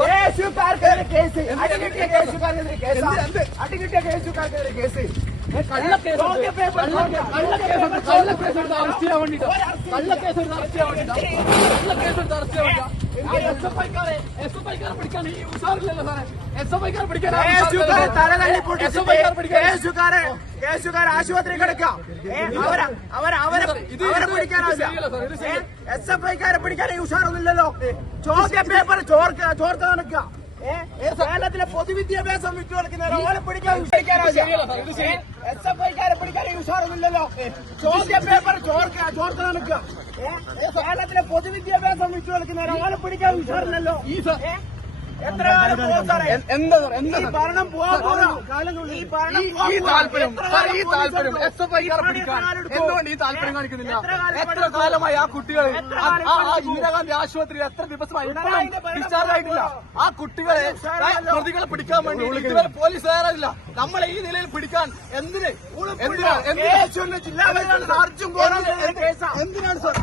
കേസുകാർക്കെതിരെ case അടികിട്ടിയ കേസുകാർക്കെതിരെ case അടികിട്ടിയ കേസുകാർക്കെതിരെ കേസ് കള്ളക്കേസ് കള്ളക്കേസ് കള്ളക്കേസ് അറസ്റ്റ് ചെയ്യാൻ വേണ്ടിട്ടോ കള്ളക്കേസ് അറസ്റ്റ് ചെയ്യാൻ വേണ്ടിട്ടോ എസ് എഫ് ഐക്കാരെ എസ് എഫ് ഐക്കാരെ പിടിക്കാൻ ഈ ഉഷാറില്ലല്ലോ സാറേ എസ് എഫ് ഐക്കാരെ പിടിക്കാൻ ആശുപത്രി കിടക്കാം എസ് എഫ് ഐക്കാരെ പിടിക്കാൻ ഈ ഉഷാറൊന്നുമില്ലല്ലോ. ചോദ്യ പേപ്പർ ചോർക്ക ചോർത്ത നടക്കുക കേരളത്തിലെ പൊതുവിദ്യാഭ്യാസം വിട്ടുകൊടുക്കുന്നവരെ ഓലെ പിടിക്കാൻ. എസ് എഫ് ഐക്കാരെ പിടിക്കാൻ ഉഷാറൊന്നുമില്ലല്ലോ ചോദ്യ പേപ്പർ ചോർക്ക ചോർത്ത നടക്കുക കേരളത്തിലെ പൊതുവിദ്യാഭ്യാസം വിട്ടുകൊടുക്കുന്നവരെ ഓലെ പിടിക്കാൻ ഉഷാറില്ലല്ലോ? എത്ര കാലം പോകും സാറേ? എന്താ ഭരണം പോകാൻ പോവാ. ഈ ഭരണം ഈ-. താല്പര്യം സാർ, ഈ താല്പര്യം എസ് എഫ് പിടിക്കാൻ. എന്തുകൊണ്ട് ഈ താല്പര്യം കാണിക്കുന്നില്ല? എത്ര? കാലമായി ആ കുട്ടികളെ ആ ആ- ആ ഇന്ദിരാഗാന്ധി ആശുപത്രിയിൽ എത്ര ദിവസമായി ഇപ്പോഴും ഡിസ്ചാർജ് ആയിട്ടില്ല. ആ കുട്ടികളെ ഉഷാറായല്ലോ. പ്രതികളെ പിടിക്കാൻ വേണ്ടി ഇതുവരെ പോലീസ് തയ്യാറായില്ല. നമ്മളെ ഈ നിലയിൽ പിടിക്കാൻ എന്തിന്? എന്തിനാണ് എന്തിനാണ് എന്തിനാണ് സാർ